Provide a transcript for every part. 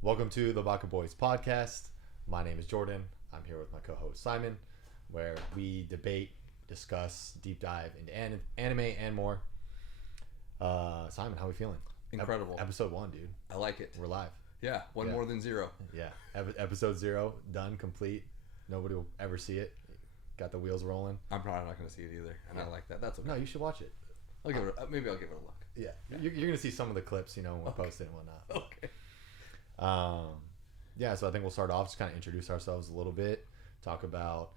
Welcome to the Baka Boys podcast. My name is Jordan. I'm here with my co-host Simon, where we debate, discuss, deep dive into anime and more. Simon, how are we feeling? Incredible. Episode 1, dude. I like it. We're live. Yeah, one more than zero. Yeah. Episode 0, done, complete. Nobody will ever see it. Got the wheels rolling. I'm probably not going to see it either, and I like that. That's okay. No, you should watch it. I'll give it. Maybe I'll give it a look. Yeah. You're going to see some of the clips, when we post it and whatnot. Okay. So I think we'll start off, just kind of introduce ourselves a little bit, talk about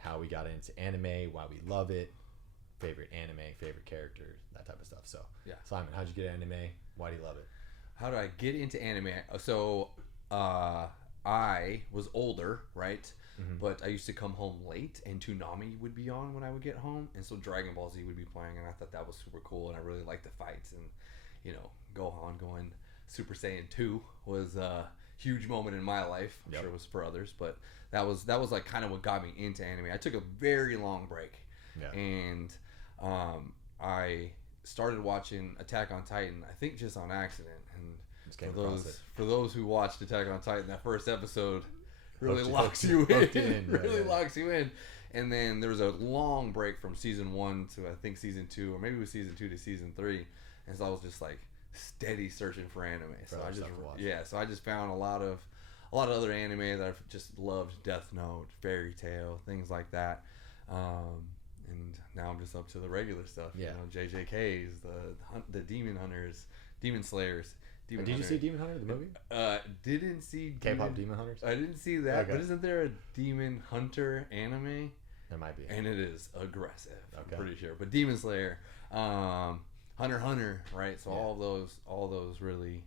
how we got into anime, why we love it, favorite anime, favorite characters, that type of stuff. So, yeah. Simon, how'd you get into anime? Why do you love it? How did I get into anime? So, I was older, right? Mm-hmm. But I used to come home late, and Toonami would be on when I would get home, and so Dragon Ball Z would be playing, and I thought that was super cool, and I really liked the fights, and Gohan going Super Saiyan 2 was a huge moment in my life. I'm sure it was for others, but that was like kind of what got me into anime. I took a very long break, and I started watching Attack on Titan, I think just on accident, and for those who watched Attack on Titan, that first episode really locks you in. Really locks you in. And then there was a long break from season 1 to I think season 2, or maybe it was season 2 to season 3, and so I was just like steady searching for anime. So I just found a lot of other anime that I've just loved: Death Note, Fairy Tail, things like that. And now I'm just up to the regular stuff. Yeah. JJKs, the Demon Hunters, Demon Slayers. Did you see Demon Hunter, the movie? Didn't see K-pop Demon Hunters? I didn't see that, okay. But isn't there a Demon Hunter anime? There might be. And it is aggressive, okay. I'm pretty sure. But Demon Slayer, Hunter x Hunter, right? So all those really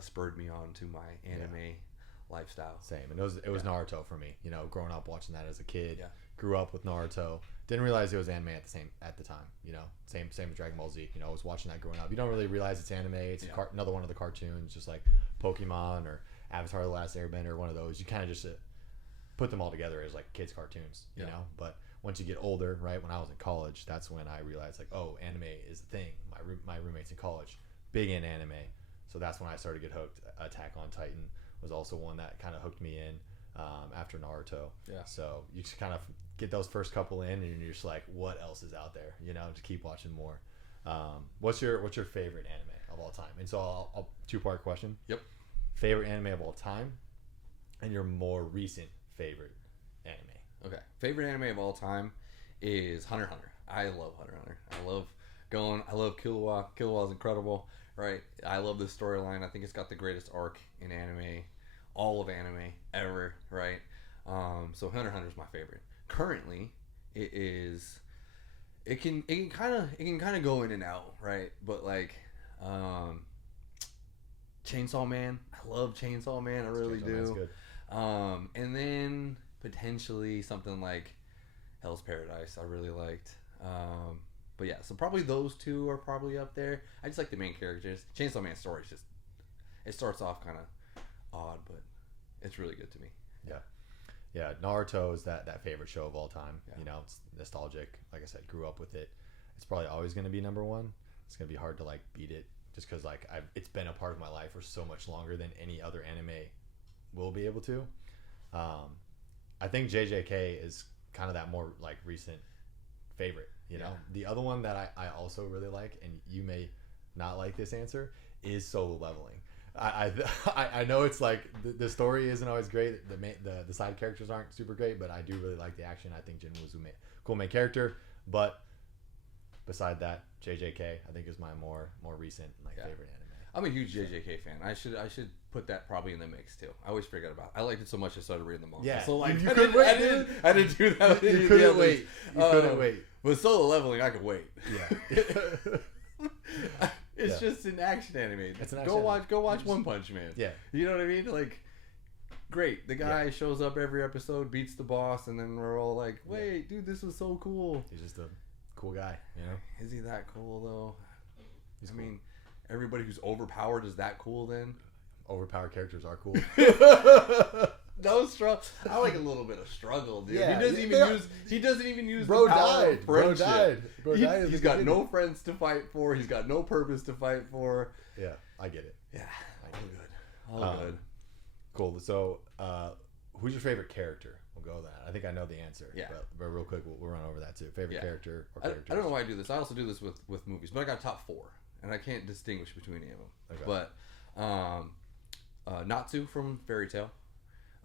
spurred me on to my anime lifestyle. Same. And it was Naruto for me. Growing up watching that as a kid. Yeah. Grew up with Naruto. Didn't realize it was anime at the time. Same as Dragon Ball Z. I was watching that growing up. You don't really realize it's anime. It's another one of the cartoons, just like Pokemon or Avatar: The Last Airbender, one of those. You kind of just put them all together as like kids' cartoons. You know. But once you get older, right? When I was in college, that's when I realized like, oh, anime is the thing. My roommates in college, big in anime. So that's when I started to get hooked. Attack on Titan was also one that kind of hooked me in after Naruto. Yeah. So you just kind of get those first couple in, and you're just like, what else is out there? Just keep watching more. What's your favorite anime of all time? And so I'll 2-part question. Yep. Favorite anime of all time, and your more recent favorite anime. Okay. Favorite anime of all time is Hunter x Hunter. I love Hunter x Hunter. I love Killua. Killua's incredible, right? I love this storyline. I think it's got the greatest arc in anime, all of anime ever, right? So Hunter x Hunter is my favorite. Currently, it can kind of go in and out, right? But like Chainsaw Man, I love Chainsaw Man, I really do. And then potentially something like Hell's Paradise, I really liked. But yeah, so probably those two are probably up there. I just like the main characters. Chainsaw Man's story is it starts off kind of odd, but it's really good to me. Yeah, Naruto is that favorite show of all time. Yeah. It's nostalgic. Like I said, grew up with it. It's probably always going to be number one. It's going to be hard to like beat it, just because like it's been a part of my life for so much longer than any other anime will be able to. I think JJK is kind of that more like recent favorite. The other one that I also really like, and you may not like this answer, is Solo Leveling. I know it's like the story isn't always great. The side characters aren't super great, but I do really like the action. I think Jinwoo's a cool main character. But beside that, JJK I think is my more recent favorite anime. I'm a huge JJK fan. I should put that probably in the mix too. I always forget about it. I liked it so much I started reading the manga. Yeah, so like you couldn't wait. I didn't do that. You couldn't wait. You couldn't wait. With Solo Leveling, I could wait. Yeah. It's just an action anime. It's an action Go watch One Punch Man. Yeah. You know what I mean? Like, great. The guy shows up every episode, beats the boss, and then we're all like, wait, dude, this was so cool. He's just a cool guy, Is he that cool, though? He's cool. Mean, everybody who's overpowered is that cool, then? Overpowered characters are cool. No struggle. I like a little bit of struggle, dude. Yeah, he doesn't even use Bro the power died. of Bro friendship. died. He's got no friends to fight for. He's got no purpose to fight for. Yeah, I get it. Yeah, all good. Cool. So, who's your favorite character? We'll go with that. I think I know the answer. Yeah. But real quick, we'll run over that too. Favorite character or characters? I don't know why I do this. I also do this with movies, but I got top 4, and I can't distinguish between any of them. Okay. But Natsu from Fairy Tail,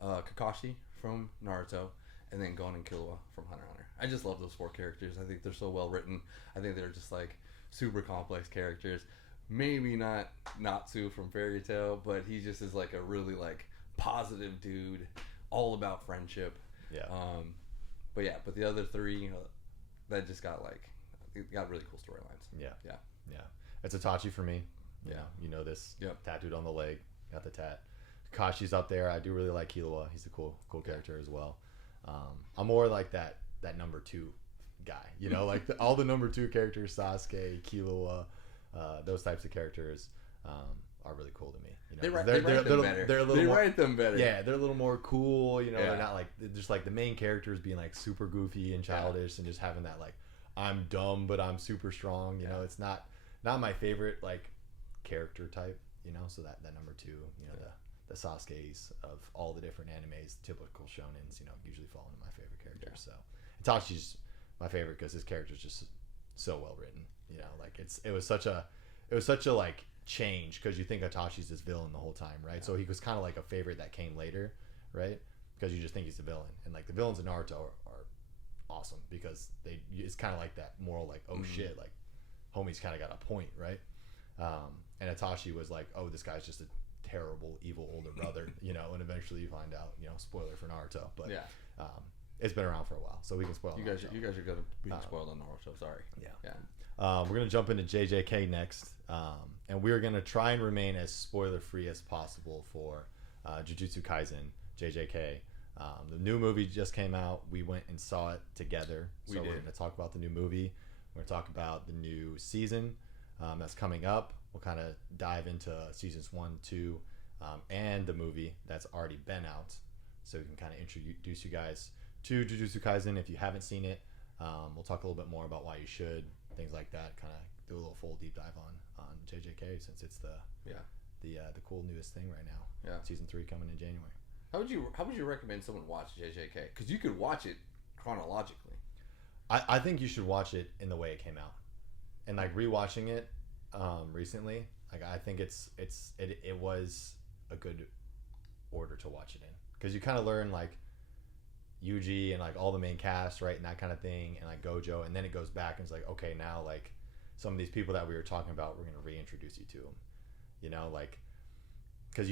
Kakashi from Naruto, and then Gon and Killua from Hunter x Hunter. I just love those 4 characters. I think they're so well written. I think they're just like super complex characters. Maybe not Natsu from Fairy Tail, but he just is like a really like positive dude, all about friendship. Yeah. But the other 3, that just got like, got really cool storylines. Yeah. Yeah. Yeah. It's Itachi for me. Yeah. You know this. Yep. Tattooed on the leg. Got the tat. Kakashi's up there. I do really like Killua. He's a cool character as well. I'm more like that number 2 guy. You know, like all the number 2 characters, Sasuke, Killua, those types of characters are really cool to me. You know, they write them better. They write them better. Yeah, they're a little more cool. You know, they're not like just like the main characters being like super goofy and childish and just having that like I'm dumb but I'm super strong. You know, it's not my favorite like character type. You know, so that number 2. You know, the Sasuke's of all the different animes, typical shonens. You know, usually fall into my favorite characters. So Itachi's my favorite because his character's just so well written. You know, like it was such a like change because you think Itachi's this villain the whole time, right? Yeah. So he was kind of like a favorite that came later, right? Because you just think he's a villain, and like the villains in Naruto are awesome because it's kind of like that moral like shit, like homie's kind of got a point, right? And Itachi was like, oh, this guy's just a terrible evil older brother, you know, and eventually you find out, you know, spoiler for Naruto, but it's been around for a while, so we can spoil you Naruto. You guys are gonna be spoiled on Naruto. Sorry. We're gonna jump into JJK next, and we're gonna try and remain as spoiler free as possible for Jujutsu Kaisen JJK. The new movie just came out. We went and saw it together, so we're gonna talk about the new movie. We're gonna talk about the new season that's coming up. We'll kind of dive into seasons 1, 2, and the movie that's already been out, so we can kind of introduce you guys to Jujutsu Kaisen if you haven't seen it. We'll talk a little bit more about why you should, things like that. Kind of do a little full deep dive on JJK since it's the cool newest thing right now. Yeah. Season 3 coming in January. How would you recommend someone watch JJK? Because you could watch it chronologically. I think you should watch it in the way it came out, and like rewatching it recently, like I think it was a good order to watch it in because you kind of learn like Yuji and like all the main cast, right, and that kind of thing, and like Gojo, and then it goes back and it's like, okay, now like some of these people that we were talking about, we're gonna reintroduce you to them, you know, like because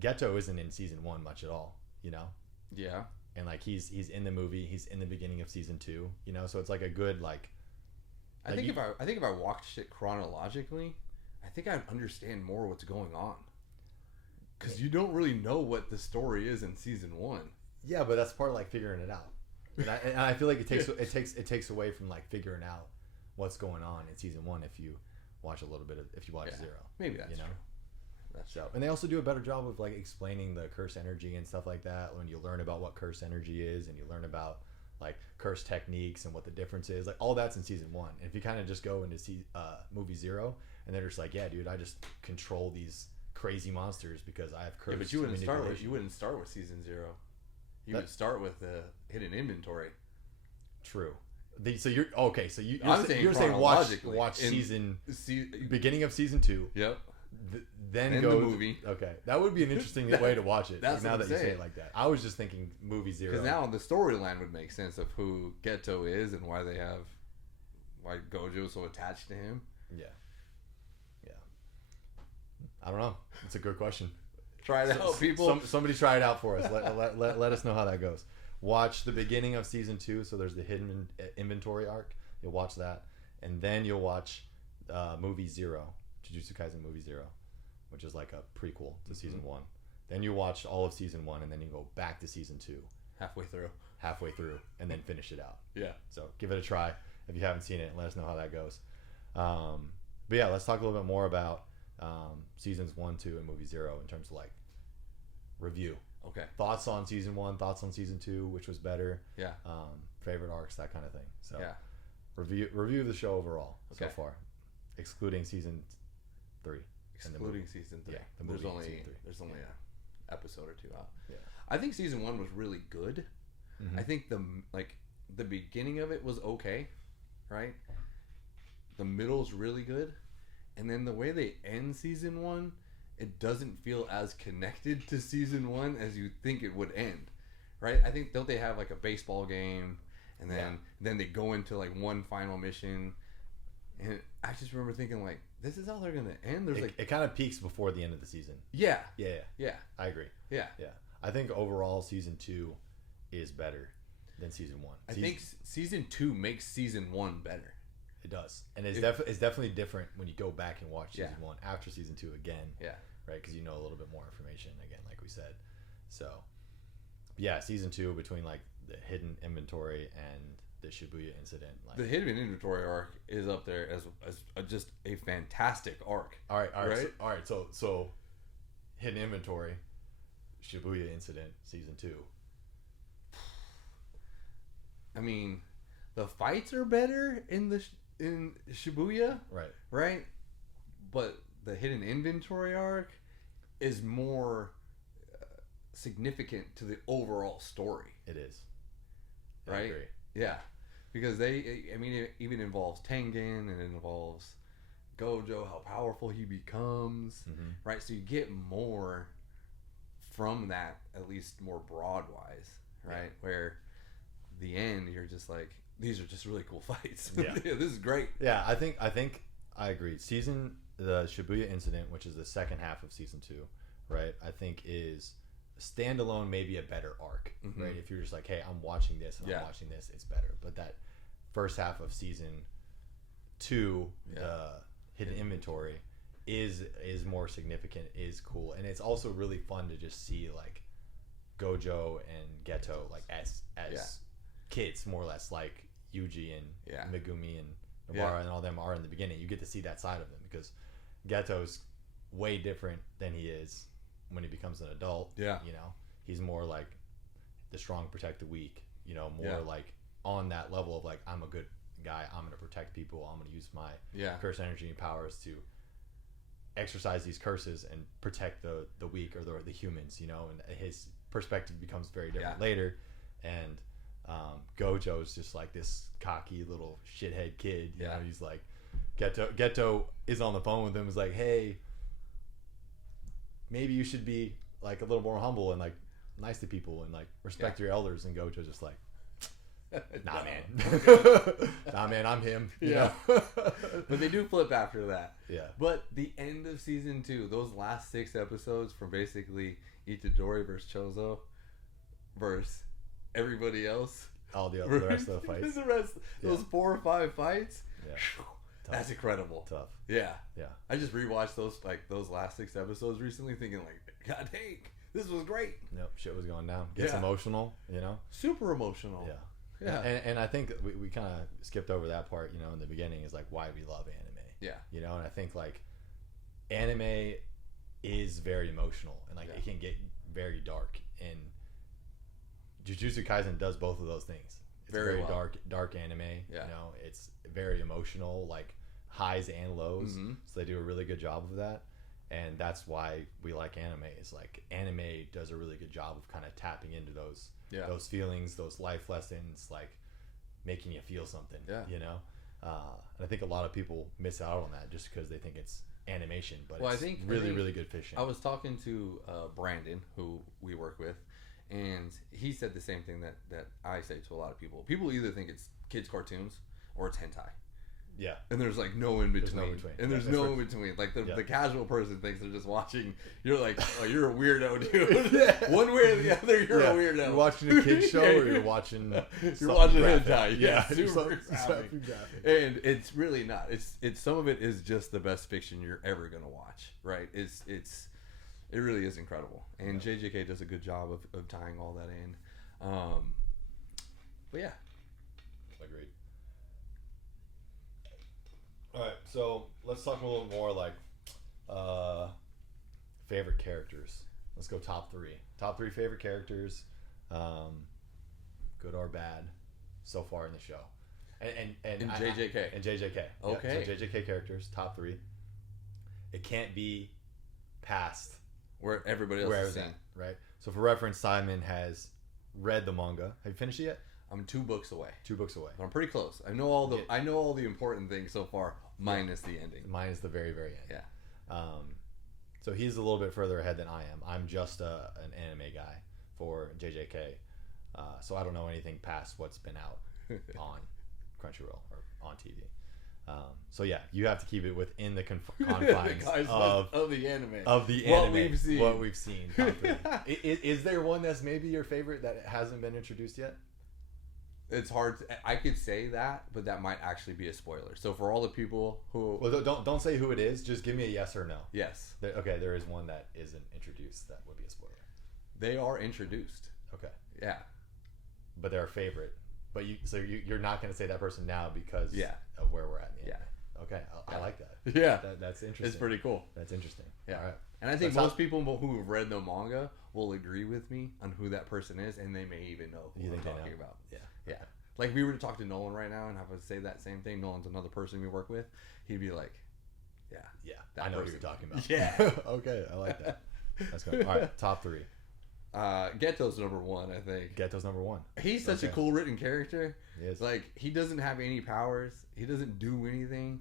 Geto isn't in season 1 much at all, you know. Yeah. And like he's in the movie, he's in the beginning of season 2, you know, so it's like a good like. I think if I watched it chronologically, I think I'd understand more what's going on. Because you don't really know what the story is in season 1. Yeah, but that's part of like figuring it out, and I feel like it takes away from like figuring out what's going on in season 1 if you watch a little bit of Zero. Maybe that's true. That's true. And they also do a better job of like explaining the curse energy and stuff like that. When you learn about what curse energy is, and you learn about like curse techniques and what the difference is, like all that's in season 1. And if you kind of just go into movie 0, and they're just like, yeah, dude, I just control these crazy monsters because I have curse. Yeah, but you wouldn't start with season 0. You would start with the hidden inventory. True. So you're okay. So you're saying watch beginning of season 2. Yep. Then go the movie. Okay, that would be an interesting way to watch it. That's now that you say it like that. I was just thinking movie 0. Because now the storyline would make sense of who Geto is and why Gojo is so attached to him. Yeah. I don't know. It's a good question. Try it out, people. Somebody try it out for us. Let us know how that goes. Watch the beginning of season 2. So there's the hidden inventory arc. You'll watch that, and then you'll watch movie 0, Jujutsu Kaisen movie 0, which is like a prequel to season 1. Then you watch all of season 1, and then you go back to season 2. Halfway through, and then finish it out. Yeah. So give it a try if you haven't seen it, and let us know how that goes. But yeah, let's talk a little bit more about seasons 1, 2, and movie 0 in terms of like review. Okay. Thoughts on season 1, thoughts on season 2, which was better. Yeah. Favorite arcs, that kind of thing. So yeah. Review the show overall so far, excluding season 3. Excluding season 3. Yeah. There's only episode or two out. Yeah. I think season 1 was really good. Mm-hmm. I think the beginning of it was okay, right? The middle's really good, and then the way they end season 1, it doesn't feel as connected to season 1 as you think it would end, right? I think, don't they have like a baseball game, and then they go into like one final mission, and I just remember thinking like, this is how they're gonna end. There's it kind of peaks before the end of the season. Yeah. Yeah. I agree. Yeah. I think overall season 2 is better than season 1. I think season 2 makes season 1 better. It does, and it's definitely different when you go back and watch season 1 after season 2 again. Yeah. Right, because you know a little bit more information again, like we said. So, yeah, season 2 between like the hidden inventory and the Shibuya incident. Like, the hidden inventory arc is up there as just a fantastic arc. All right. So hidden inventory, Shibuya incident, season 2. I mean, the fights are better in Shibuya, right? But the hidden inventory arc is more significant to the overall story. It is, right? I agree. Yeah, because it even involves Tengen, and it involves Gojo, how powerful he becomes, right? So you get more from that, at least more broad-wise, right? Where the end, you're just like, these are just really cool fights. Yeah. This is great. Yeah, I think I agree. The Shibuya incident, which is the second half of season 2, right? I think is standalone, maybe a better arc, right? If you're just like, hey, I'm watching this and I'm watching this, it's better. But that first half of season 2, the hidden inventory, is more significant, is cool, and it's also really fun to just see like Gojo and Geto like as kids, more or less, like Yuji and Megumi and Nobara and all them are in the beginning. You get to see that side of them because Geto's way different than he is when he becomes an adult. You know, he's more like the strong protect the weak, you know, more like on that level of like, I'm a good guy, I'm going to protect people, I'm going to use my curse energy and powers to exercise these curses and protect the weak or the humans, you know, and his perspective becomes very different later. And Gojo's just like this cocky little shithead kid, you know. He's like, Geto is on the phone with him, is like, hey, maybe you should be like a little more humble and like nice to people and like respect your elders. And Gojo's just like, nah, man, I'm him. You know? But they do flip after that. Yeah. But the end of season 2, those last 6 episodes from basically Itadori versus Chozo versus everybody else, all the rest of the fights, those 4 or 5 fights, Tough. That's incredible. Tough. Yeah. I just rewatched those last 6 episodes recently, thinking like, God dang, this was great. Nope, shit was going down. Gets emotional, you know. Super emotional. Yeah. And I think we kind of skipped over that part, you know, in the beginning, is like why we love anime. Yeah. You know, and I think like anime is very emotional and like it can get very dark, and Jujutsu Kaisen does both of those things. It's very dark anime. You know, it's very emotional, like highs and lows. So they do a really good job of that, and that's why we like anime. Is like anime does a really good job of kind of tapping into those feelings, those life lessons, like making you feel something. You know, and I think a lot of people miss out on that just because they think it's animation, but it's really good fishing. I was talking to Brandon, who we work with, and he said the same thing that I say to a lot of people. People either think it's kids cartoons or it's hentai. Yeah. And there's like no in between. And there's no in between. Like the casual person thinks they're just watching. You're like, oh, you're a weirdo, dude. One way or the other, you're a weirdo. You're watching a kid's show or you're watching hentai. Yeah. Super graphic. And it's really not. It's some of it is just the best fiction you're ever gonna watch. Right? It really is incredible. And JJK does a good job of tying all that in. But yeah. Agreed. Alright, so let's talk a little more like favorite characters. Let's go top 3. Top 3 favorite characters, good or bad, so far in the show. And JJK. And JJK. Okay. Yeah, so JJK characters, top 3. It can't be past where everybody else where I is was seeing. at, right? So for reference, Simon has read the manga. Have you finished it yet? I'm 2 books away. 2 books away. But I'm pretty close. I know all the important things so far, minus the ending. Minus the very, very end. Yeah. So he's a little bit further ahead than I am. I'm just an anime guy for JJK. So I don't know anything past what's been out on Crunchyroll or on TV. So yeah, you have to keep it within the confines of the anime. Of the anime. What we've seen. Top 3. Is there one that's maybe your favorite that hasn't been introduced yet? It's hard. I could say that, but that might actually be a spoiler. So for all the people who... Well, don't say who it is. Just give me a yes or no. Yes. Okay, there is one that isn't introduced that would be a spoiler. They are introduced. Okay. Yeah. But they're a favorite. But you're not going to say that person now because of where we're at in the anime. Okay, I like that. Yeah. That's interesting. It's pretty cool. That's interesting. Yeah. All right. And I think most people who have read the manga will agree with me on who that person is, and they may even know who I'm talking about. Yeah. Yeah. Like, we were to talk to Nolan right now and have us say that same thing. Nolan's another person we work with. He'd be like, yeah. Yeah. I know who you're talking about. Yeah. Okay, I like that. That's good. All right, top 3. Geto's number 1, I think. Geto's number 1. He's such a cool written character. He is. Like, he doesn't have any powers. He doesn't do anything.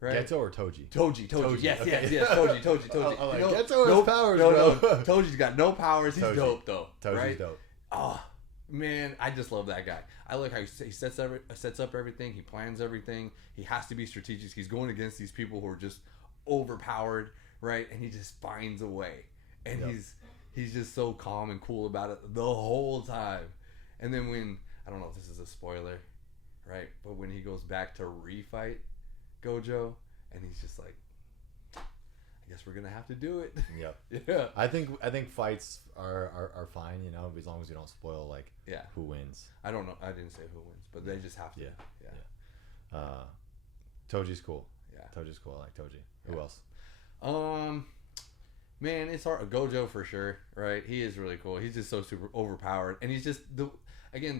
Right? Geto or Toji? Toji. Yes, okay. yes. Toji. I'm like, Geto has powers, bro. No. Toji's got no powers. He's dope, though. Toji's right? dope. Oh, man, I just love that guy. I like how he sets up everything. He plans everything. He has to be strategic. He's going against these people who are just overpowered, right? And he just finds a way. And he's just so calm and cool about it the whole time. And then when, I don't know if this is a spoiler, right? But when he goes back to refight Gojo, and he's just like, I guess we're gonna have to do it. Yep. Yeah. I think fights are fine, you know, as long as you don't spoil like who wins. I don't know. I didn't say who wins, but they just have to. Yeah. Toji's cool. Yeah. Toji's cool. I like Toji. Who else? Man, it's hard. Gojo for sure, right? He is really cool. He's just so super overpowered, and he's just the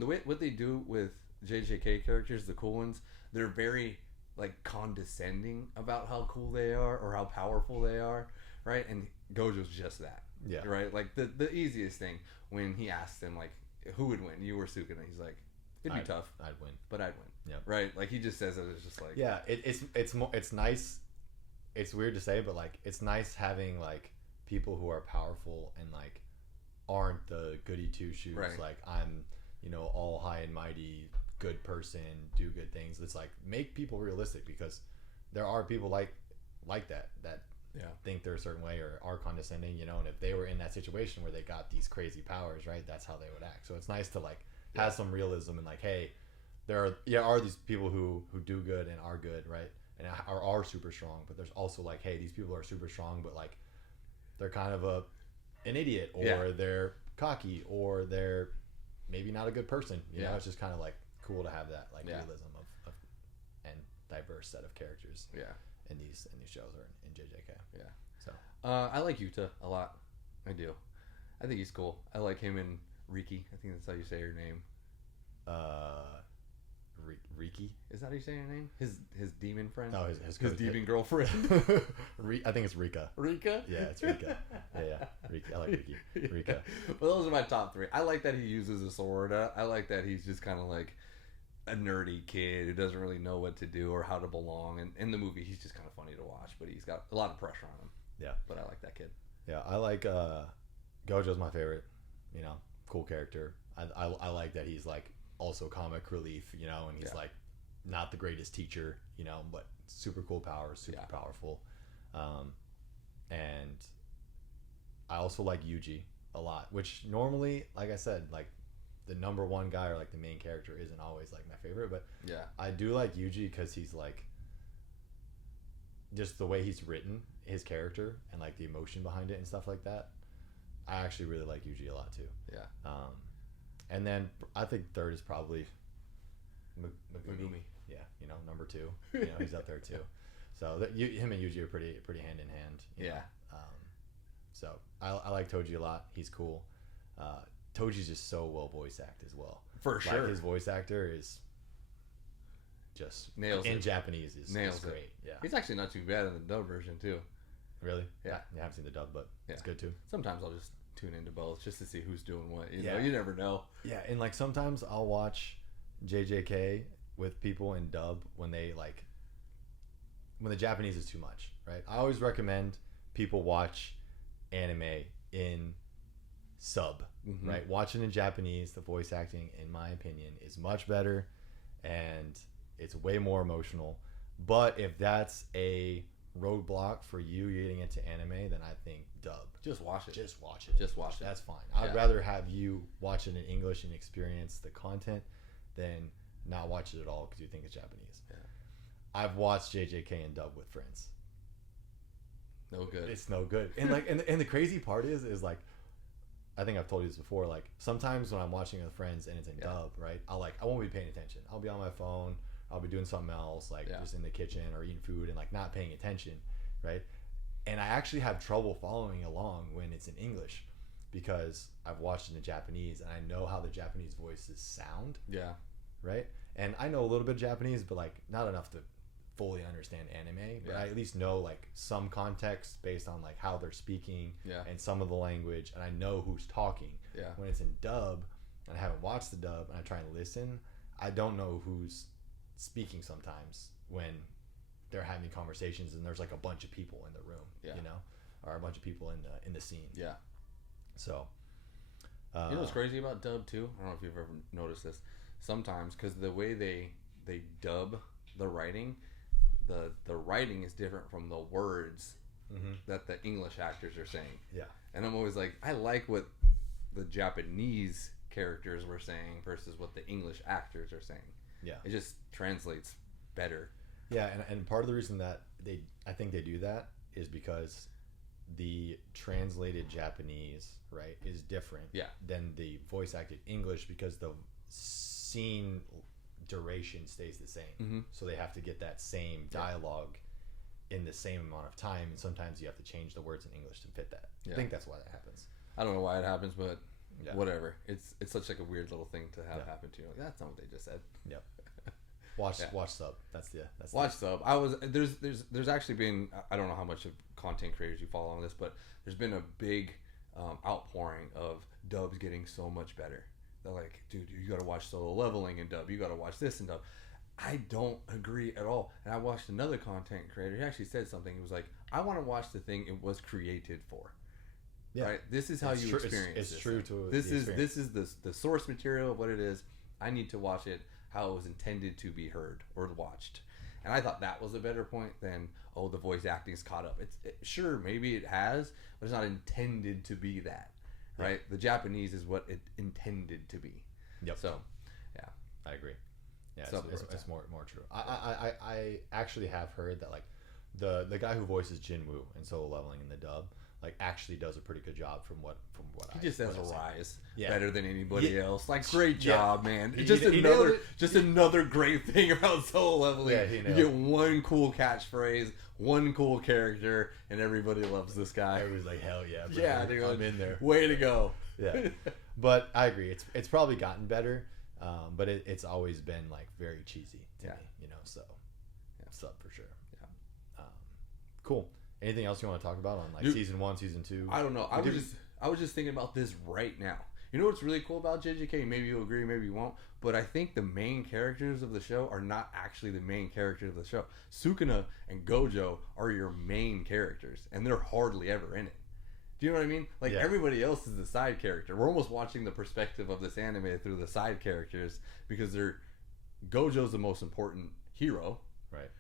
way what they do with JJK characters, the cool ones, they're very like condescending about how cool they are or how powerful they are, right? And Gojo's just that, right? Like the easiest thing when he asked him like, who would win, you or Sukuna? He's like, it'd be tough. I'd win, but I'd win. Yeah, right. Like he just says it. It's just like it's nice. It's weird to say, but like it's nice having like people who are powerful and like aren't the goody two shoes. Right. Like I'm, all high and mighty, good person, do good things. It's like make people realistic because there are people like that think they're a certain way or are condescending, and if they were in that situation where they got these crazy powers, right, that's how they would act. So it's nice to like have some realism and like, hey, there are these people who do good and are good, right, and are super strong, but there's also like, hey, these people are super strong, but like they're kind of an idiot, or they're cocky, or they're maybe not a good person. You know, it's just kind of like cool to have that like realism of and diverse set of characters. Yeah. In these shows or in JJK. Yeah. So I like Yuta a lot. I do. I think he's cool. I like him and Riki. I think that's how you say her name. Riki? Is that how you say her name? His demon friend? No, his demon girlfriend. I think it's Rika. Rika? Yeah, it's Rika. Yeah. Rika. I like Riki. Rika. Well, those are my top 3. I like that he uses a sword. I like that he's just kind of like a nerdy kid who doesn't really know what to do or how to belong. And in the movie, he's just kind of funny to watch, but he's got a lot of pressure on him. Yeah. But I like that kid. Yeah, I like Gojo's my favorite. Cool character. I like that he's like also comic relief, and he's like not the greatest teacher, but super cool powers, super powerful. And I also like Yuji a lot, which normally, like I said, like the number one guy or like the main character isn't always like my favorite, but I do like Yuji because he's like just the way he's written his character and like the emotion behind it and stuff like that. I actually really like Yuji a lot too. Yeah. And then I think third is probably Megumi. Yeah, number 2. He's up there too. So him and Yuji are pretty hand in hand. You know? So I like Toji a lot. He's cool. Toji's just so well voice acted as well. For sure. Like his voice actor is just nails in Japanese is great. Yeah. He's actually not too bad in the dub version too. Really? Yeah. I haven't seen the dub, but it's good too. Sometimes I'll just tune into both just to see who's doing what. You Yeah. know, you never know. Yeah, and like sometimes I'll watch JJK with people in dub when they like when the Japanese is too much, right? I always recommend people watch anime in sub, right? Watching in Japanese, the voice acting, in my opinion, is much better and it's way more emotional. But if that's a roadblock for you getting into anime, then I think dub. Just watch it. Just watch it. Just watch it. That's fine. I'd rather have you watch it in English and experience the content than not watch it at all because you think it's Japanese. Yeah. I've watched JJK in dub with friends. No good. It's no good. And like, and the crazy part is like, I think I've told you this before. Like sometimes when I'm watching with friends and it's in dub, right? I won't be paying attention. I'll be on my phone. I'll be doing something else, like just in the kitchen or eating food and like not paying attention, right? And I actually have trouble following along when it's in English because I've watched it in Japanese and I know how the Japanese voices sound. Yeah. Right? And I know a little bit of Japanese, but like not enough to fully understand anime. But I at least know like some context based on like how they're speaking and some of the language, and I know who's talking. Yeah. When it's in dub and I haven't watched the dub and I try and listen, I don't know who's speaking sometimes when they're having conversations and there's like a bunch of people in the room, you know, or a bunch of people in the scene. Yeah. So, you know what's crazy about dub too? I don't know if you've ever noticed this. Sometimes, because the way they dub the writing, the writing is different from the words that the English actors are saying. Yeah. And I'm always like, I like what the Japanese characters were saying versus what the English actors are saying. Yeah. It just translates better. Yeah, and part of the reason that I think they do that is because the translated Japanese, right, is different than the voice acted English because the scene duration stays the same. So they have to get that same dialogue in the same amount of time, and sometimes you have to change the words in English to fit that. I think that's why that happens. I don't know why it happens, but whatever. It's such like a weird little thing to have happen to you. Like, that's not what they just said. Yep. Watch sub. That's watch sub. There's actually been, I don't know how much of content creators you follow on this, but there's been a big outpouring of dubs getting so much better. They're like, dude, you got to watch Solo Leveling in dub. You got to watch this in dub. I don't agree at all. And I watched another content creator. He actually said something. He was like, I want to watch the thing it was created for. Yeah. Right? This is how you experience it. It's true to this is the source material of what it is. I need to watch it how it was intended to be heard or watched. And I thought that was a better point than, oh, the voice acting's caught up. Sure, maybe it has, but it's not intended to be that. Right? The Japanese is what it intended to be. Yep. So, yeah. I agree. Yeah, it's more true. I actually have heard that like the guy who voices Jinwoo in Solo Leveling in the dub like actually does a pretty good job from what he just has a rise yeah. better than anybody else. Like, great job, man. He just another great thing about Solo Leveling. Yeah, you get one cool catchphrase, one cool character, and everybody loves this guy. Everybody's like, hell yeah, bro. Yeah, dude, I'm in there. Way to go. Yeah, but I agree. It's probably gotten better, but it's always been like very cheesy to me, you know. So, sub for sure. Yeah. Cool. Anything else you want to talk about on like season 1, season 2? I don't know. I was just thinking about this right now. You know what's really cool about JJK? Maybe you'll agree, maybe you won't. But I think the main characters of the show are not actually the main characters of the show. Sukuna and Gojo are your main characters, and they're hardly ever in it. Do you know what I mean? Like, everybody else is the side character. We're almost watching the perspective of this anime through the side characters because Gojo's the most important hero. Right.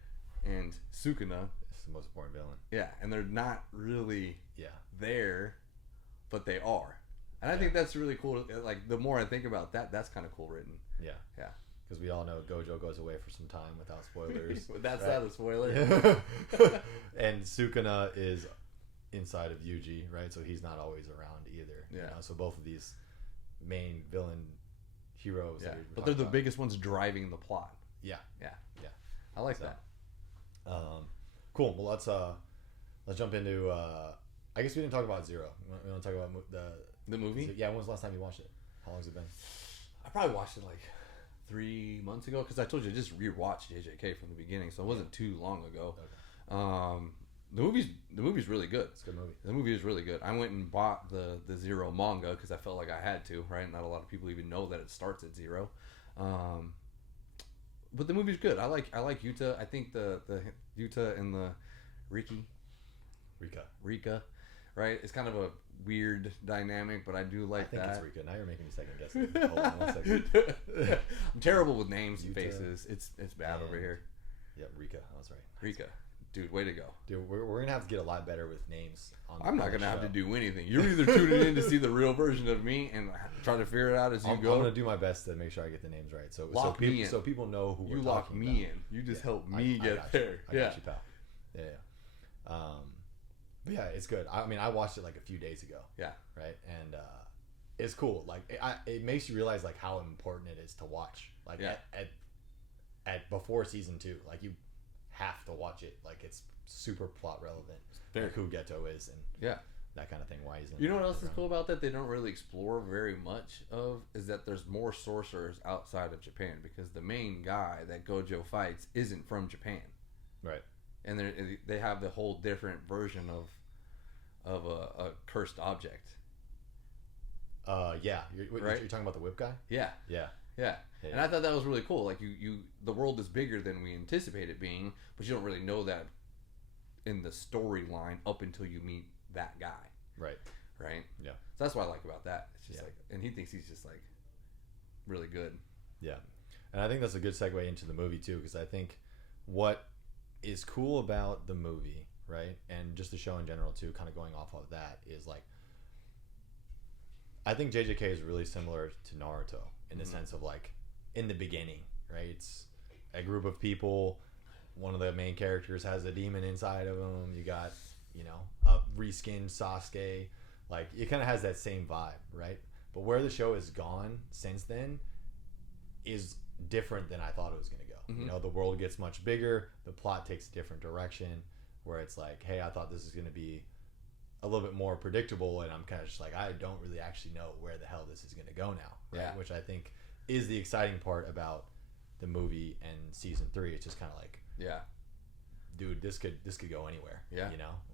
And Sukuna is the most important villain. Yeah, and they're not really there, but they are. And I think that's really cool. Like, the more I think about that, that's kind of cool written. Yeah. Yeah. Because we all know Gojo goes away for some time without spoilers. That's not a spoiler. And Sukuna is inside of Yuji, right? So he's not always around either. Yeah. You know? So both of these main villain heroes. Yeah. But they're the biggest ones driving the plot. Yeah. Yeah. Yeah. I like that. Cool. Well, let's jump into. I guess we didn't talk about Zero. We want to talk about the movie. Yeah. When was the last time you watched it? How long has it been? I probably watched it like 3 months ago because I told you I just rewatched JJK from the beginning, so it wasn't too long ago. Okay. The movie's really good. It's a good movie. The movie is really good. I went and bought the Zero manga because I felt like I had to. Right, not a lot of people even know that it starts at Zero. But the movie's good. I like Yuta. I think the Yuta and the Rika, right? It's kind of a weird dynamic, but I do like that. I think it's Rika. Now you're making me second guess. Hold on 1 second. I'm terrible with names and faces. It's bad over here. Yep, Rika. I was right. Rika. Dude, way to go. Dude, we're going to have to get a lot better with names. I'm not going to have to do anything. You're either tuning in to see the real version of me and try to figure it out as you go. I'm going to do my best to make sure I get the names right. So people know who we're talking about. You lock me in. You just help me get there. I got you, pal. Yeah. But yeah, it's good. I mean, I watched it like a few days ago. Yeah. Right? And it's cool. Like, it makes you realize like how important it is to watch. Like, at before season 2. Like, you have to watch it. Like, it's super plot relevant. Like who Geto is and that kind of thing. Why he's in. You know what else is cool about that? They don't really explore very much of is that there's more sorcerers outside of Japan because the main guy that Gojo fights isn't from Japan, right? And they have the whole different version of a cursed object. Yeah, you're talking about the whip guy. Yeah. And I thought that was really cool. Like the world is bigger than we anticipate it being, but you don't really know that in the storyline up until you meet that guy. Right. Yeah. So that's what I like about that. It's just like, and he thinks he's just like really good. Yeah. And I think that's a good segue into the movie too, because I think what is cool about the movie, right, and just the show in general too, kind of going off of that, is like I think JJK is really similar to Naruto in the sense of like in the beginning, right? It's a group of people. One of the main characters has a demon inside of him. You got, a reskinned Sasuke. Like, it kind of has that same vibe, right? But where the show has gone since then is different than I thought it was going to go. Mm-hmm. The world gets much bigger. The plot takes a different direction where it's like, hey, I thought this was going to be a little bit more predictable, and I'm kind of just like, I don't really actually know where the hell this is going to go now, right? Yeah. Which I think is the exciting part about the movie and season 3. It's just kind of like, dude, this could go anywhere.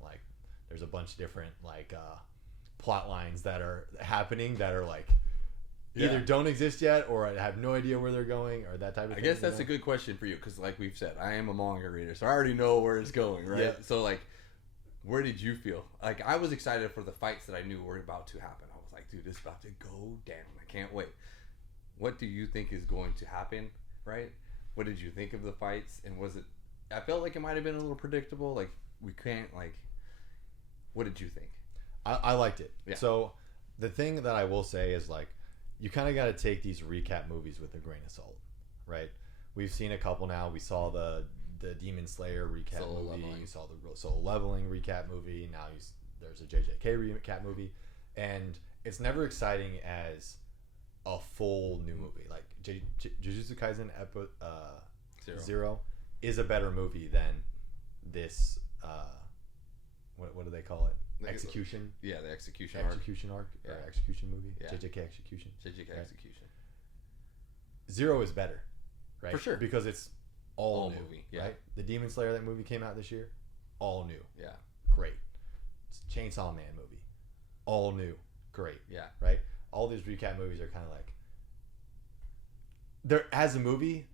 Like there's a bunch of different like plot lines that are happening that are like either don't exist yet or I have no idea where they're going or that type of thing. I guess that's a good question for you because like we've said, I am a manga reader, so I already know where it's going, right? So like, where did you feel? Like, I was excited for the fights that I knew were about to happen. I was like, dude, this is about to go down. I can't wait. What do you think is going to happen, right? What did you think of the fights? And was it... I felt like it might have been a little predictable. Like, we can't, like... What did you think? I liked it. Yeah. So, the thing that I will say is, like, you kind of got to take these recap movies with a grain of salt, right? We've seen a couple now. We saw the Demon Slayer recap movie. You saw the Solo Leveling recap movie. Now there's a JJK recap movie. And it's never exciting as a full new movie. Like Jujutsu Kaisen Zero is a better movie than this. What do they call it? Execution. Yeah, the execution arc. Yeah. Or execution movie. Yeah. JJK Execution. JJK Execution. Zero is better, right? For sure, because it's all new, movie. Yeah. Right? The Demon Slayer, that movie came out this year, all new. Yeah. Great. Chainsaw Man movie, all new. Great. Yeah. Right? All these recap movies are kind of like, they're, as a movie,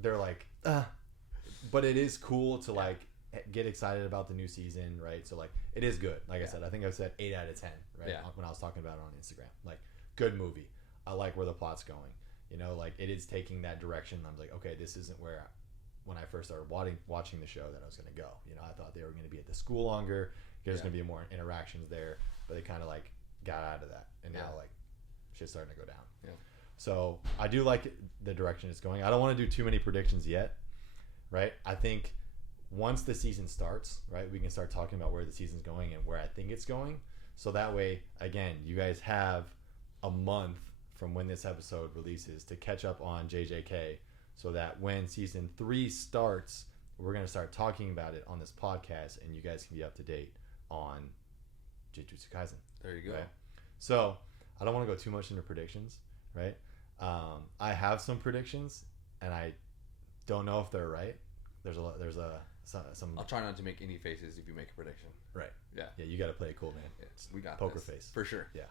they're like, but it is cool to like get excited about the new season, right? So like, it is good. Like I said, I think I've said 8 out of 10, right? Yeah. When I was talking about it on Instagram, like, good movie. I like where the plot's going. Like, it is taking that direction. I was like, okay, this isn't where, when I first started watching the show, that I was going to go. I thought they were going to be at the school longer. There's going to be more interactions there, but they kind of like got out of that, and now like shit's starting to go down. Yeah. So I do like the direction it's going. I don't want to do too many predictions yet, right? I think once the season starts, right, we can start talking about where the season's going and where I think it's going. So that way, again, you guys have a month from when this episode releases to catch up on JJK, so that when season 3 starts, we're going to start talking about it on this podcast, and you guys can be up to date on Jujutsu Kaisen. There you go. Right? So I don't want to go too much into predictions, right? I have some predictions, and I don't know if they're right. There's some. I'll try not to make any faces if you make a prediction. Right. Yeah. Yeah, you got to play it cool, man. Yeah, we got poker this. face for sure. Yeah.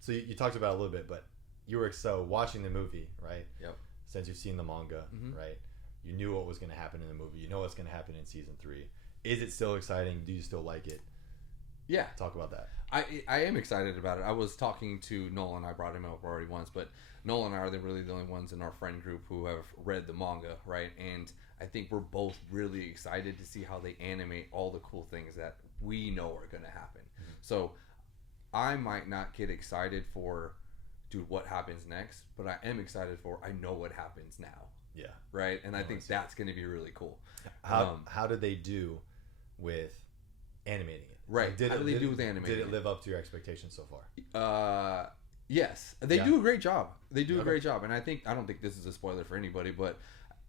So you talked about it a little bit, but you were watching the movie, right? Yep. Since you've seen the manga, right? You knew what was going to happen in the movie. You know what's going to happen in season 3. Is it still exciting? Do you still like it? Yeah. Talk about that. I am excited about it. I was talking to Nolan. I brought him up already once, but Nolan and I are really the only ones in our friend group who have read the manga, right? And I think we're both really excited to see how they animate all the cool things that we know are going to happen. So I might not get excited for, dude, what happens next, but I am excited for, I know what happens now. Yeah. Right? And I think that's going to be really cool. How did they do with animating it? Right. How do they do with animating? Did it live up to your expectations so far? Yes. They do a great job. They do a great job. And I don't think this is a spoiler for anybody, but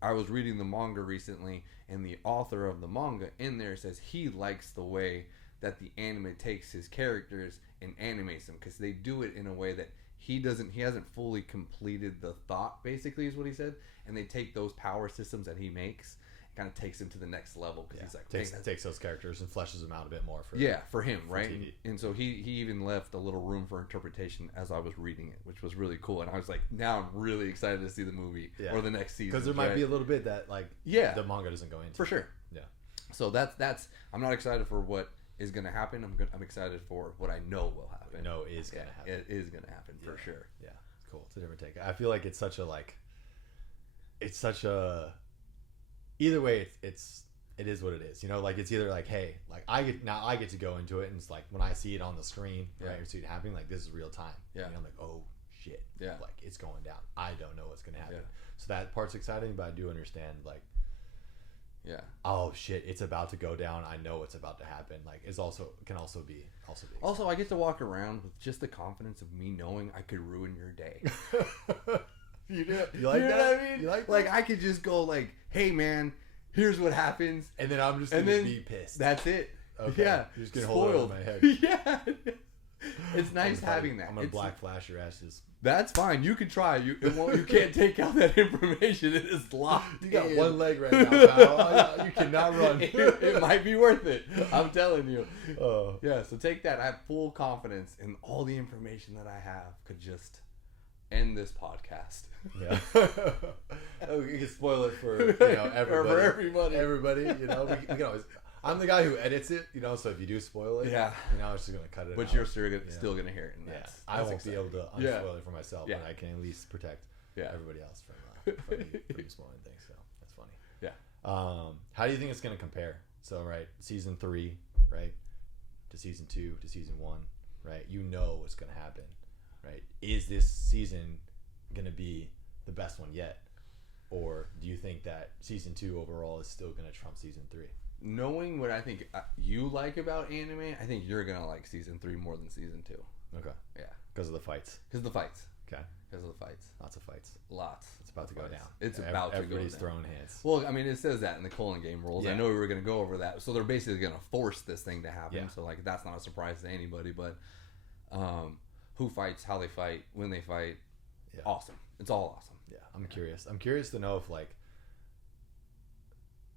I was reading the manga recently, and the author of the manga in there says he likes the way that the anime takes his characters and animates them, because they do it in a way that he hasn't fully completed the thought, basically, is what he said. And they take those power systems that he makes, kind of takes him to the next level, because he's like takes those characters and fleshes them out a bit more for him, right? TV. And so he even left a little room for interpretation as I was reading it, which was really cool. And I was like, now I'm really excited to see the movie or the next season, because there might be a little bit that the manga doesn't go into for sure. Yeah. So that's I'm not excited for what is going to happen. I'm excited for what I know will happen. No, is going to happen. It is going to happen for sure. Yeah, it's cool. It's a different take. I feel like it's such a either way, it is what it is. You know, like it's either like, hey, like I get to go into it, and it's like when I see it on the screen, right, or see it happening, like this is real time. Yeah. And I'm like, oh shit. Yeah. Like it's going down. I don't know what's gonna happen. Yeah. So that part's exciting, but I do understand like, yeah, oh shit, it's about to go down. I know it's about to happen. Like it's can also be exciting. Also, I get to walk around with just the confidence of me knowing I could ruin your day. You like that? What I mean? You like I could just go like, hey man, here's what happens, and then I'm just gonna be pissed. That's it. Okay. Yeah, you're just gonna hold it over my head. Yeah, it's nice having that. I'm gonna black flash your asses. That's fine. You can try. You can't take out that information. It is locked. You got one leg right now, pal. You cannot run. It might be worth it. I'm telling you. Yeah. So take that. I have full confidence in all the information that I have could just end this podcast. Yeah. We can spoil it for everybody. Everybody. You know, we can always. I'm the guy who edits it, you know, so if you do spoil it, I'm just going to cut it out. But you're still going to hear it. And I won't be able to unspoil it for myself, but I can at least protect everybody else from spoiling things, so that's funny. Yeah. How do you think it's going to compare? So, right, season 3, right, to season 2, to season 1, right? You know what's going to happen, right? Is this season going to be the best one yet? Or do you think that season 2 overall is still going to trump season 3? Knowing what I think you like about anime, I think you're going to like season 3 more than season 2. Okay. Yeah. Because of the fights. Because of the fights. Okay. Because of the fights. Lots of fights. Lots. It's about to go down. It's about to go down. Everybody's throwing hands. Well, I mean, it says that in the Culling game rules. Yeah. I know we were going to go over that. So they're basically going to force this thing to happen. Yeah. So, like, that's not a surprise to anybody. But who fights, how they fight, when they fight. Yeah. Awesome. It's all awesome. Yeah. I'm curious. I'm curious to know if, like,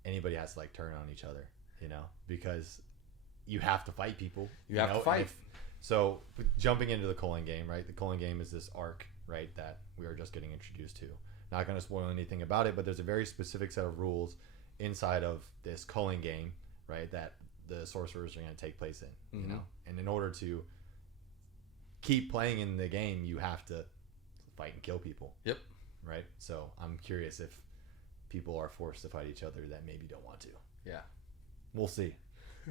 anybody has to, like, turn on each other, you know? Because you have to fight people. You have to fight. So, jumping into the Culling game, right? The Culling game is this arc, right, that we are just getting introduced to. Not going to spoil anything about it, but there's a very specific set of rules inside of this Culling game, right, that the sorcerers are going to take place in, you know? And in order to keep playing in the game, you have to fight and kill people. Yep. Right? So, I'm curious if people are forced to fight each other that maybe don't want to. Yeah. We'll see.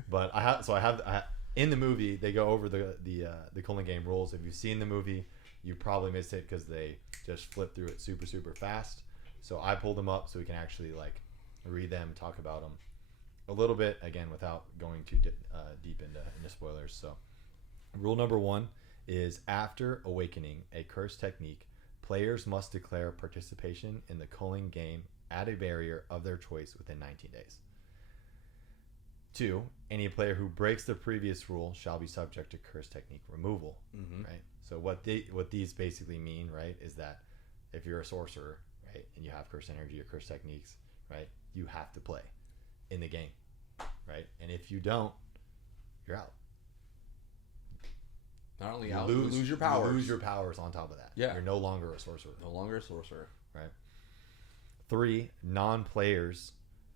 But I have in the movie, they go over the Culling game rules. If you've seen the movie, you probably missed it because they just flipped through it super, super fast. So I pulled them up so we can actually like read them, talk about them a little bit, again, without going too deep into spoilers. So rule number 1 is after awakening a curse technique, players must declare participation in the Culling game at a barrier of their choice within 19 days. 2, any player who breaks the previous rule shall be subject to curse technique removal. Right? So what these basically mean, right, is that if you're a sorcerer, right, and you have curse energy or curse techniques, right, you have to play. in the game, right? And if you don't, you're out. Not only out, you lose your powers. You lose your powers on top of that. Yeah. You're no longer a sorcerer. No longer a sorcerer. Right. 3, non-players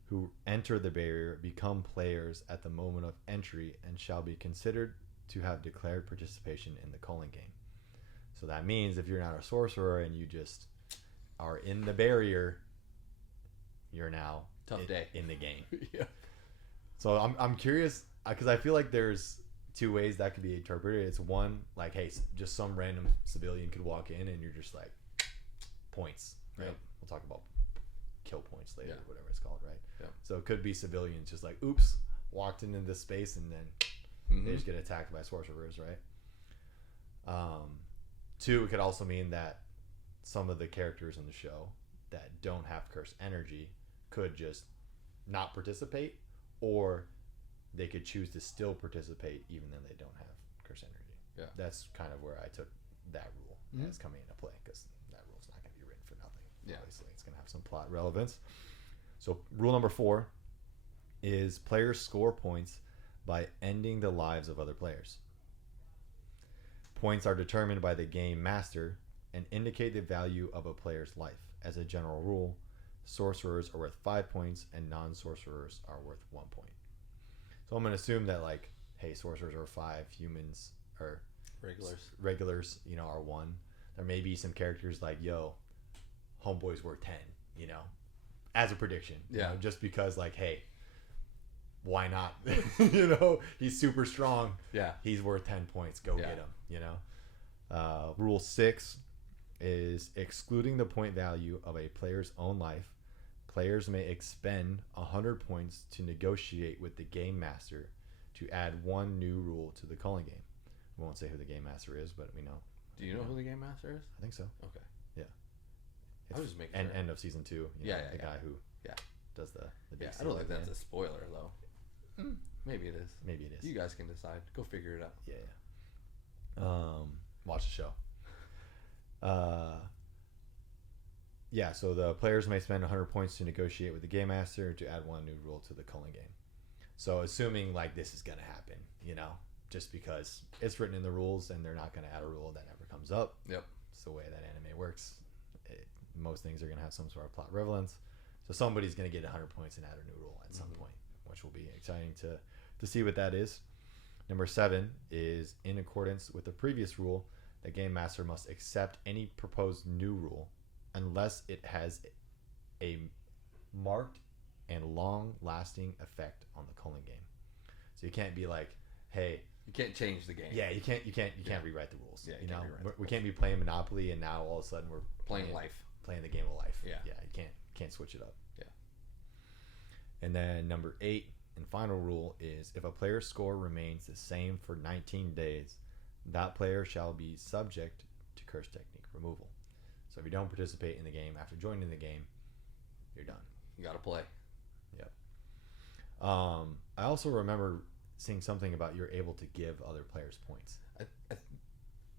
who enter the barrier become players at the moment of entry and shall be considered to have declared participation in the Culling game. So that means if you're not a sorcerer and you just are in the barrier, you're now Tough day in the game. Yeah. So I'm curious because I feel like there's 2 ways that could be interpreted. It's one, like, hey, just some random civilian could walk in and you're just like, points, right? Yep. We'll talk about kill points later, Yeah. whatever it's called, right? Yeah. So it could be civilians just like, oops, walked into this space and then they just get attacked by sorcerers, right? 2, it could also mean that some of the characters in the show that don't have cursed energy could just not participate, or they could choose to still participate even though they don't have cursed energy. Yeah. That's kind of where I took that rule as coming into play, because that rule's not going to be written for nothing. Yeah. Obviously, it's going to have some plot relevance. So rule number 4 is players score points by ending the lives of other players. Points are determined by the game master and indicate the value of a player's life. As a general rule, sorcerers are worth 5 points and non-sorcerers are worth 1 point. So I'm going to assume that, like, hey, sorcerers are 5, humans or regulars, you know, are 1. There may be some characters like, yo, homeboy's worth 10, you know, as a prediction. You know, just because, like, hey, why not? You know, he's super strong. Yeah. He's worth 10 points. Go get him, you know. Rule 6 is excluding the point value of a player's own life. Players may expend 100 points to negotiate with the game master to add 1 new rule to the Culling game. We won't say who the game master is, but we know. Do you know who the game master is? I think so. Okay. Yeah. I was just making sure. End of season 2. The guy who does the big I don't think that's a spoiler, though. Maybe it is. Maybe it is. You guys can decide. Go figure it out. Yeah. Watch the show. So the players may spend 100 points to negotiate with the game master to add 1 new rule to the Culling game. So assuming, like, this is going to happen, you know, just because it's written in the rules and they're not going to add a rule that never comes up. Yep. It's the way that anime works. Most things are going to have some sort of plot relevance. So somebody's going to get 100 points and add a new rule at some point, which will be exciting to see what that is. Number 7 is, in accordance with the previous rule, the game master must accept any proposed new rule unless it has a marked and long-lasting effect on the Culling game. So you can't be like, hey, you can't change the game. Yeah, you can't rewrite the rules. Yeah, you know, we can't be playing Monopoly and now all of a sudden we're playing the game of life. Yeah, you can't switch it up. Yeah. And then number 8 and final rule is, if a player's score remains the same for 19 days, that player shall be subject to curse technique removal. So if you don't participate in the game after joining the game, you're done. You got to play. Yep. I also remember seeing something about you're able to give other players points.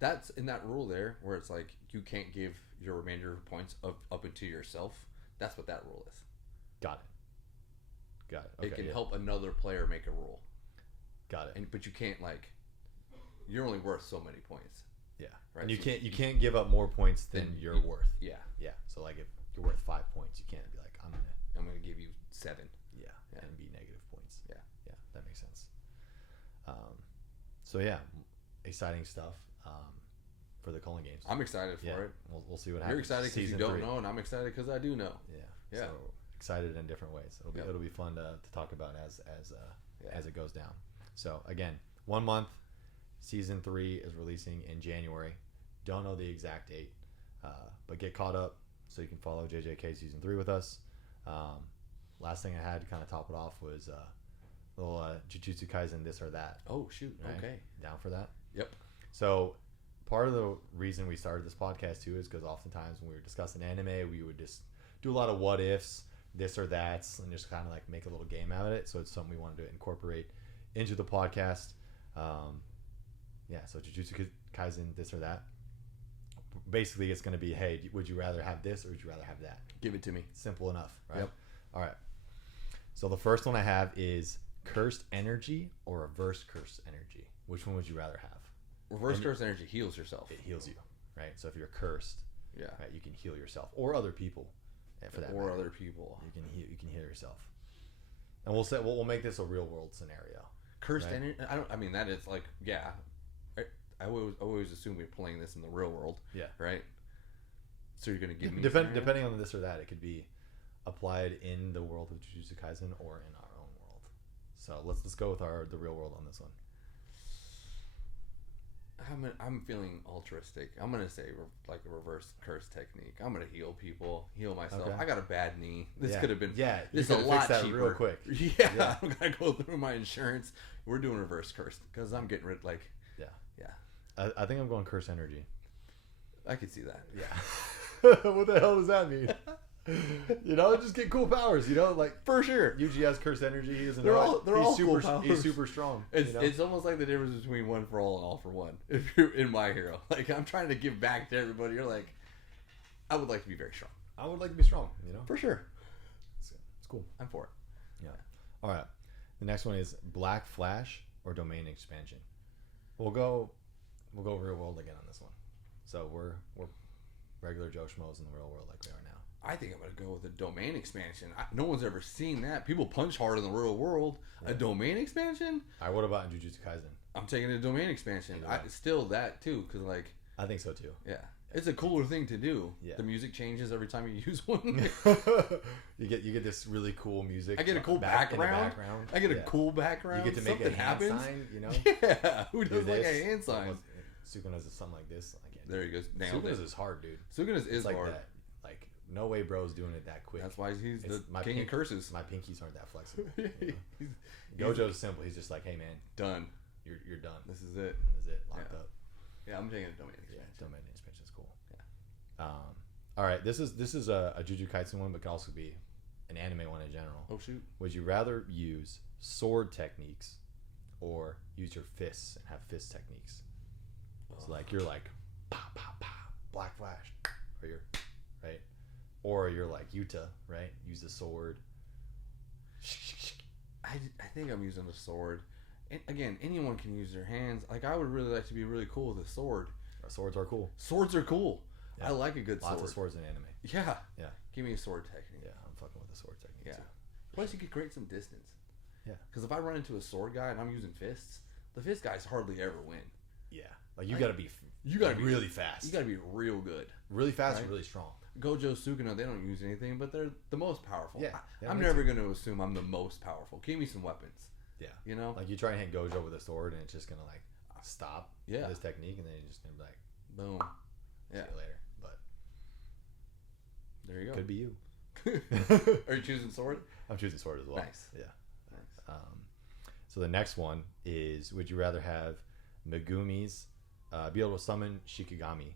That's in that rule there where it's like you can't give your remainder of points up into yourself. That's what that rule is. Got it. Okay, it can help another player make a rule. Got it. But you can't, like, you're only worth so many points. Yeah. Right. And you can't give up more points than you're worth. Yeah. Yeah. So, like, if you're worth 5 points, you can't be like, I'm gonna give you 7. Yeah. And be negative points. Yeah. Yeah. That makes sense. So yeah, exciting stuff for the Culling games. I'm excited for it. We'll see what happens. You're excited because you don't know, and I'm excited because I do know. Yeah. So excited in different ways. It'll be fun to talk about as it goes down. So again, 1 month. Season 3 is releasing in January. Don't know the exact date, but get caught up so you can follow JJK Season 3 with us. Last thing I had to kind of top it off was a little Jujutsu Kaisen This or That. Oh, shoot. Right? Okay. Down for that? Yep. So part of the reason we started this podcast too is because oftentimes when we were discussing anime, we would just do a lot of what ifs, this or that's, and just kind of like make a little game out of it. So it's something we wanted to incorporate into the podcast. So Jujutsu Kaisen This or That. Basically, it's going to be, hey, would you rather have this or would you rather have that? Give it to me. Simple enough, right? Yep. All right. So the first one I have is cursed energy or reverse cursed energy. Which one would you rather have? Reverse cursed energy heals yourself. It heals you, right? So if you're cursed, yeah, right, you can heal yourself or other people. For that or matter. Other people, you can heal yourself. And we'll make this a real world scenario. Cursed energy. I mean that is like yeah. I always assume we're playing this in the real world. Yeah. Right. So you're gonna give me depending on this or that, it could be applied in the world of Jujutsu Kaisen or in our own world. So let's go with the real world on this one. I'm feeling altruistic. I'm gonna say like a reverse curse technique. I'm gonna heal people, heal myself. Okay. I got a bad knee. This could have been this is a lot cheaper. Real quick. Yeah, I'm gonna go through my insurance. We're doing reverse curse because I'm getting rid like I think I'm going curse energy. I could see that. Yeah. What the hell does that mean? Just get cool powers. Like for sure. Yuji has cursed energy. He's super cool he's super strong. It's almost like the difference between one for all and all for one. If you're in My Hero, like I'm trying to give back to everybody. You're like, I would like to be very strong. I would like to be strong. For sure. It's cool. I'm for it. Yeah. All right. The next one is Black Flash or domain expansion. We'll go real world again on this one. So we're regular Joe Schmoes in the real world like we are now. I think I'm going to go with a domain expansion. No one's ever seen that. People punch hard in the real world. Yeah. A domain expansion? All right, what about in Jujutsu Kaisen? I'm taking a domain expansion. Still that too, because like... I think so too. Yeah. It's a cooler thing to do. Yeah. The music changes every time you use one. you get this really cool music. I get a cool background. I get a cool background. You get to make a hand sign, Yeah. Who does like a hand sign? Sukuna's is something like this. There he goes. Sukuna's is hard, dude. Sukuna's is like hard. That. Like, no way bro's doing it that quick. That's why he's the king of curses. My pinkies aren't that flexible. Gojo's simple. He's just like, hey, man. Done. You're done. This is it. Locked up. Yeah, I'm taking a domain expansion. Yeah, domain expansion is cool. Yeah. All right. This is a Jujutsu Kaisen one, but could also be an anime one in general. Oh, shoot. Would you rather use sword techniques or use your fists and have fist techniques? So like you're like pow pow pow Black Flash, or you're right, or you're like Yuta, right? Use the sword. I think I'm using a sword. And again, anyone can use their hands. Like I would really like to be really cool with a sword. Swords are cool. Swords are cool. Yeah. I like a good sword. Lots of swords in anime. Yeah. Yeah. Give me a sword technique. Yeah, I'm fucking with the sword technique. Yeah. Too. Plus, you could create some distance. Yeah. Because if I run into a sword guy and I'm using fists, the fist guys hardly ever win. Yeah. Like you gotta be really fast. You gotta be real good. Really fast and really strong. Gojo, Sukuna, they don't use anything, but they're the most powerful. Yeah. I'm never going to assume I'm the most powerful. Give me some weapons. Yeah. Like you try and hit Gojo with a sword and it's just going to like stop this technique and then you're just going to be like, boom. See you later. But there you go. Could be you. Are you choosing sword? I'm choosing sword as well. Nice. Yeah. Nice. So the next one is, would you rather have Megumi's be able to summon Shikigami,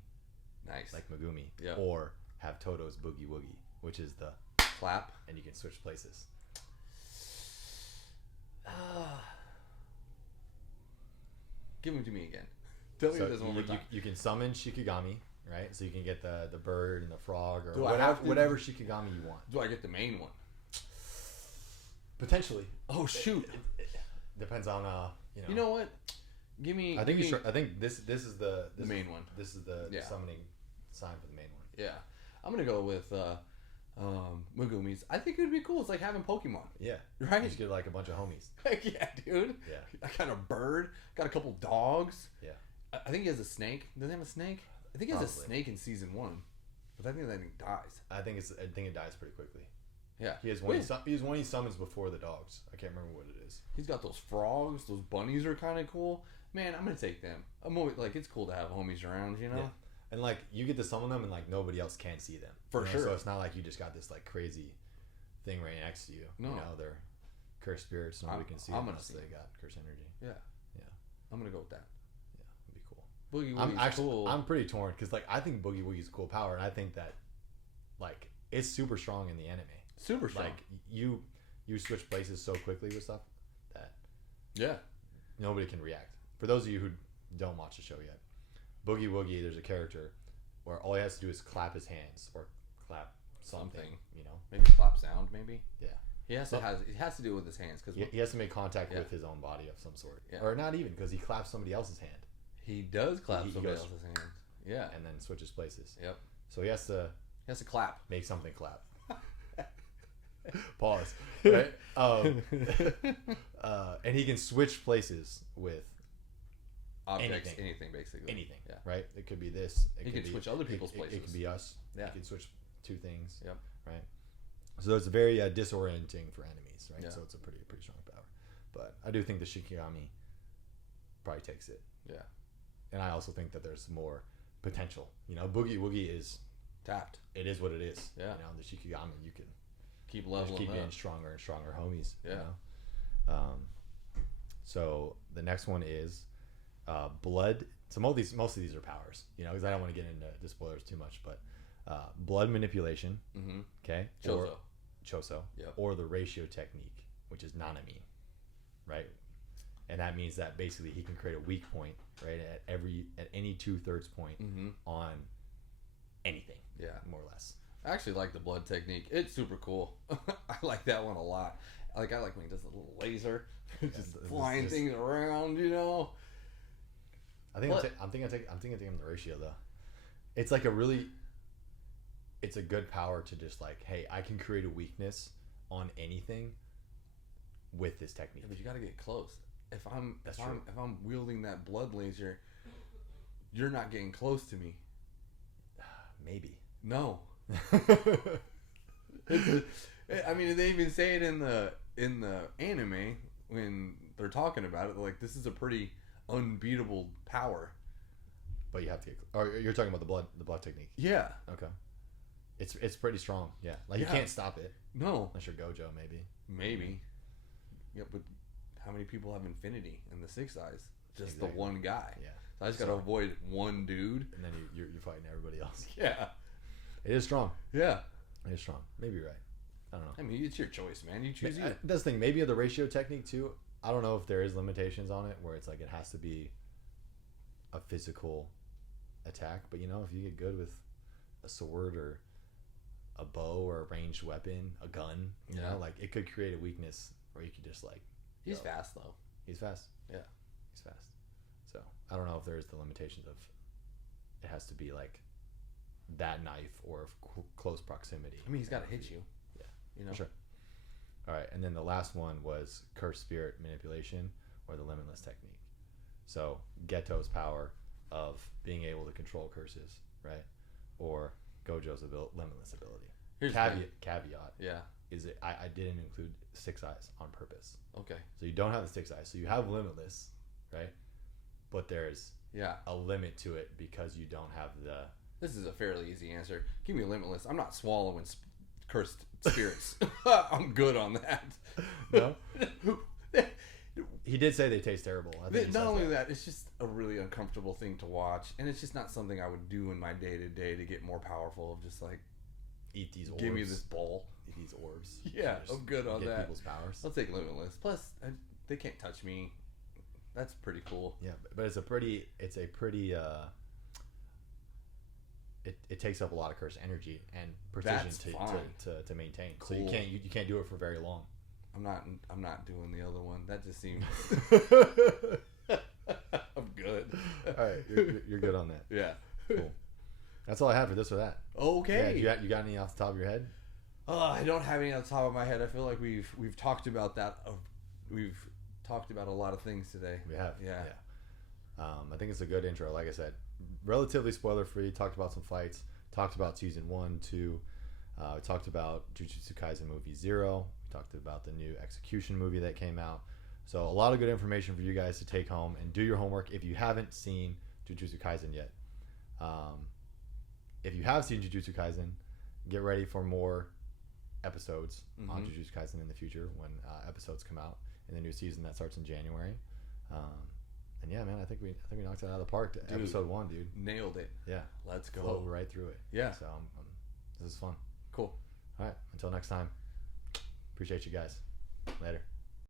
nice, like Megumi, or have Toto's Boogie Woogie, which is the clap, and you can switch places. Give them to me again. Tell me this one more time. You can summon Shikigami, right? So you can get the bird and the frog or whatever Shikigami you want. Do I get the main one? Potentially. Oh shoot! It depends on You know what? Give me. I think this is the main one. This is the summoning sign for the main one. Yeah, I'm gonna go with Megumi's. I think it would be cool. It's like having Pokemon. Yeah, right. You just get like a bunch of homies. Heck yeah, dude. Yeah. I got a bird. Got a couple dogs. Yeah. I think he has a snake. Does he have a snake? I think he has a snake in season 1, but I think that thing dies. I think it dies pretty quickly. Yeah. He has one. He has one he summons before the dogs. I can't remember what it is. He's got those frogs. Those bunnies are kind of cool. Man, I'm gonna take them. I'm always, like, it's cool to have homies around, you know. Yeah. And like you get to summon them, and like nobody else can see them. For sure. So it's not like you just got this like crazy thing right next to you. No. You know, they're cursed spirits. Nobody can see them unless they got cursed energy. Yeah. Yeah. I'm gonna go with that. Yeah, it'd be cool. Boogie Woogie's cool. I'm pretty torn because like I think Boogie Woogie's cool power, and I think that like it's super strong in the anime. Super strong. Like you switch places so quickly with stuff that nobody can react. For those of you who don't watch the show yet, Boogie Woogie, there's a character where all he has to do is clap his hands or clap something. You know, maybe clap sound. Maybe. Yeah, He has to it has to do with his hands because he has to make contact with his own body of some sort, or not even because he claps somebody else's hand. He does clap somebody else's hand. Yeah, and then switches places. Yep. So he has to clap. Make something clap. Pause. Right. And he can switch places with objects, anything basically. Anything. Yeah. Right. It could be this. He can switch other people's places. It could be us. Yeah. He can switch two things. Yep. Right. So it's very disorienting for enemies, right? Yeah. So it's a pretty strong power. But I do think the Shikigami probably takes it. Yeah. And I also think that there's more potential. You know, Boogie Woogie is tapped. It is what it is. Yeah. You know, the Shikigami, you can keep leveling keep up. getting stronger and stronger homies. Yeah. You know? So the next one is blood. So most of these are powers, you know, because I don't want to get into the spoilers too much, but blood manipulation. Mm-hmm. Okay. Choso. Yep. Or the ratio technique, which is Nanami, right? And that means that basically he can create a weak point, right, at any 2/3 point on anything. Yeah, more or less. I actually like the blood technique. It's super cool. I like that one a lot. I like when he does the little laser, just flying things around. You know. I'm thinking the ratio though. It's like it's a good power to just like, hey, I can create a weakness on anything with this technique. Yeah, but you got to get close. If I'm wielding that blood laser, you're not getting close to me. Maybe. No. I mean, they even say it in the anime when they're talking about it. They're like, this is a pretty unbeatable power. But you have to get. Or you're talking about the blood technique. Yeah. Okay. It's pretty strong. Yeah. Like you can't stop it. No. Unless you're Gojo, maybe. Maybe. Yeah, but how many people have infinity in the Six Eyes? Just the one guy. Yeah. So I just gotta avoid one dude, and then you're fighting everybody else. Yeah. It is strong. Yeah. It is strong. Maybe you're right. I don't know. I mean, it's your choice, man. You choose you. That's the thing. Maybe the ratio technique too. I don't know if there is limitations on it where it's like it has to be a physical attack. But you know, if you get good with a sword or a bow or a ranged weapon, a gun, you know, like it could create a weakness where you could just like. He's fast though. He's fast. Yeah. He's fast. So I don't know if there's the limitations of it has to be like that knife or close proximity. I mean, he's got to hit you. Yeah. You know. Sure. All right, and then the last one was cursed spirit manipulation or the limitless technique. So Geto's power of being able to control curses, right? Or Gojo's limitless ability. Here's caveat. Yeah. Is it? I didn't include Six Eyes on purpose. Okay. So you don't have the Six Eyes. So you have limitless, right? But there's a limit to it because you don't have the. This is a fairly easy answer. Give me limitless. I'm not swallowing cursed spirits. I'm good on that. No. He did say they taste terrible. Not only that, it's just a really uncomfortable thing to watch, and it's just not something I would do in my day to day to get more powerful. Of just like eat these orbs. Give me this bowl. Eat these orbs. Yeah, I'm good on that. People's powers. I'll take limitless. Plus, they can't touch me. That's pretty cool. Yeah, but it's a pretty. It takes up a lot of curse energy and precision to maintain. Cool. So you can't do it for very long. I'm not doing the other one. That just seems. I'm good. All right, you're good on that. Yeah. Cool. That's all I have for this or that. Okay. Yeah, you got any off the top of your head? I don't have any off the top of my head. I feel like we've talked about that. We've talked about a lot of things today. We have. Yeah. I think it's a good intro. Like I said, relatively spoiler free. Talked about some fights. Talked about season 1, 2. We talked about Jujutsu Kaisen movie 0. We talked about the new Execution movie that came out. So a lot of good information for you guys to take home and do your homework if you haven't seen Jujutsu Kaisen yet. If you have seen Jujutsu Kaisen, get ready for more episodes on Jujutsu Kaisen in the future when episodes come out in the new season that starts in January. And yeah, man, I think we knocked it out of the park. Episode 1, dude. Nailed it. Yeah. Let's go. Flow right through it. Yeah. So this is fun. Cool. All right. Until next time. Appreciate you guys. Later.